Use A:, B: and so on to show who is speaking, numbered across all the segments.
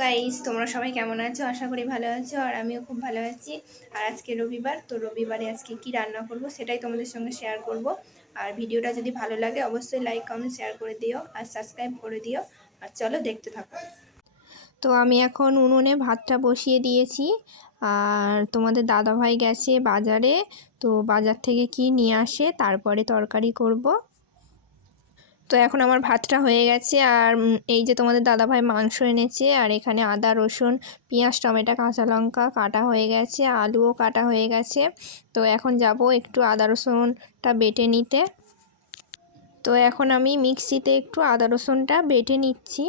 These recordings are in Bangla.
A: গাইস তোমরা সবাই কেমন আছো? আশা করি ভালো আছো, আর আমিও খুব ভালো আছি। আর আজকে রবিবার, তো রবিবারে আজকে কি রান্না করব সেটাই তোমাদের সঙ্গে শেয়ার করব। আর ভিডিওটা যদি ভালো লাগে, অবশ্যই লাইক কমেন্ট শেয়ার করে দিও, আর সাবস্ক্রাইব করে দিও। আর চলো দেখতে থাকো। তো আমি এখন উনুনে ভাতটা বসিয়ে দিয়েছি। আর তোমাদের দাদাভাই গেছে বাজারে, তো বাজার থেকে কি নিয়ে আসে, তারপরে তরকারি করব। তো এখন আমার ভাতটা হয়ে গেছে আর এই যে তোমাদের দাদাভাই মাংস এনেছে আর এখানে আদা, রসুন, পেঁয়াজ, টমেটো, কাঁচা লঙ্কা কাটা হয়ে গেছে, আলুও কাটা হয়ে গেছে। তো এখন যাব একটু আদা, রসুনটা বেটে নিতে। তো এখন আমি মিক্সিতে একটু আদা, রসুনটা বেটে নিচ্ছি।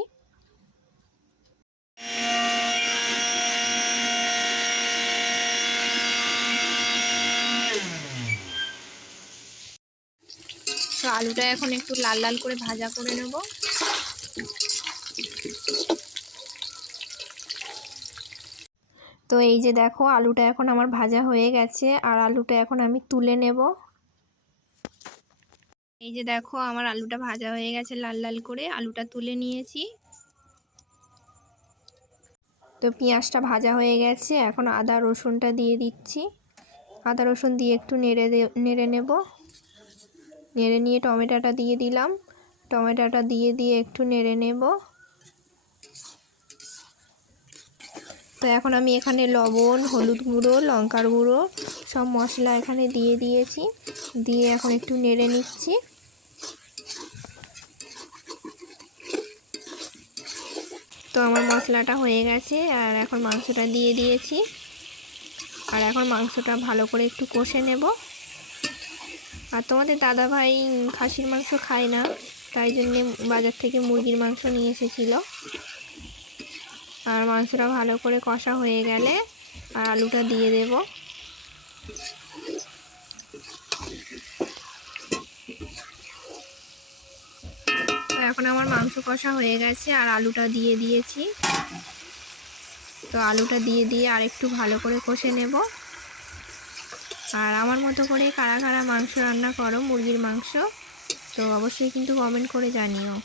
A: আলুটা এখন একটু লাল লাল করে ভাজা করে নেব। তো এই যে দেখো, আলুটা এখন আমার ভাজা হয়ে গেছে, আর আলুটা এখন আমি তুলে নেব। এই যে দেখো, আমার আলুটা ভাজা হয়ে গেছে লাল লাল করে, আলুটা তুলে নিয়েছি। তো পেঁয়াজটা ভাজা হয়ে গেছে, এখন আদা রসুনটা দিয়ে দিচ্ছি। আদা রসুন দিয়ে একটু নেড়ে নেড়ে নেব। নেড়ে নিয়ে টমেটোটা দিয়ে দিলাম। টমেটোটা দিয়ে দিয়ে একটু নেড়ে নেব। তো এখন আমি এখানে লবণ, হলুদ গুঁড়ো, লঙ্কার গুঁড়ো সব মশলা এখানে দিয়ে দিয়েছি। দিয়ে এখন একটু নেড়ে নিচ্ছি। তো আমার মশলাটা হয়ে গেছে আর এখন মাংসটা দিয়ে দিয়েছি। আর এখন মাংসটা ভালো করে একটু কষে নেব। আর তোমাদের দাদা ভাই খাসির মাংস খায় না, তাই জন্যে বাজার থেকে মুরগির মাংস নিয়ে এসেছিল। আর মাংসটা ভালো করে কষা হয়ে গেলে আর আলুটা দিয়ে দেব। এখন আমার মাংস কষা হয়ে গেছে আর আলুটা দিয়ে দিয়েছি। তো আলুটা দিয়ে দিয়ে আর একটু ভালো করে কষে নেব। আর আমার মতো করে কারা কারা মাংস রান্না করো, মুরগির মাংস, তো অবশ্যই কিন্তু কমেন্ট করে জানিও।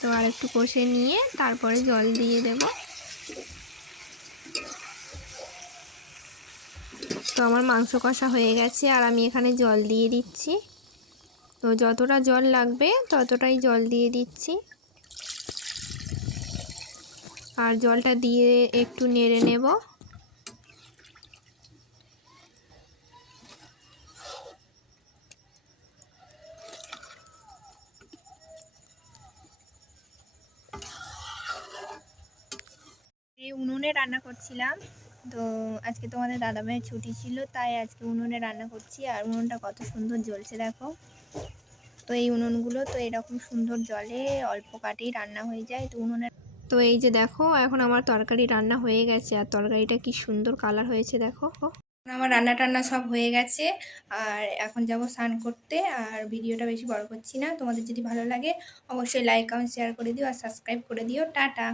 A: তো আর একটু কষে নিয়ে তারপরে জল দিয়ে দেব। তো আমার মাংস কষা হয়ে গেছে আর আমি এখানে জল দিয়ে দিচ্ছি। তো যতটা জল লাগবে ততটাই জল দিয়ে দিচ্ছি। আর জলটা দিয়ে একটু নেড়ে নেব। উনুনে রান্না করছিলাম। তো আজকে তোমাদের দাদা ভাইয়ের ছুটি ছিল, তাই আজকে উনুনে রান্না করছি। আর উনুনটা কত সুন্দর জ্বলছে দেখো। তো এই উনুনগুলো তো এরকম সুন্দর জলে অল্প কাটেই রান্না হয়ে যায়। তো উনুনে তো এই যে দেখো, এখন আমার তরকারি রান্না হয়ে গেছে। আর তরকারিটা কি সুন্দর কালার হয়েছে দেখো। আমার রান্না টান্না সব হয়ে গেছে। আর এখন যাব স্নান করতে। আর ভিডিওটা বেশি বড় করছি না। তোমাদের যদি ভালো লাগে, অবশ্যই লাইক কমেন্ট শেয়ার করে দিও। আর সাবস্ক্রাইব করে দিও। টাটা!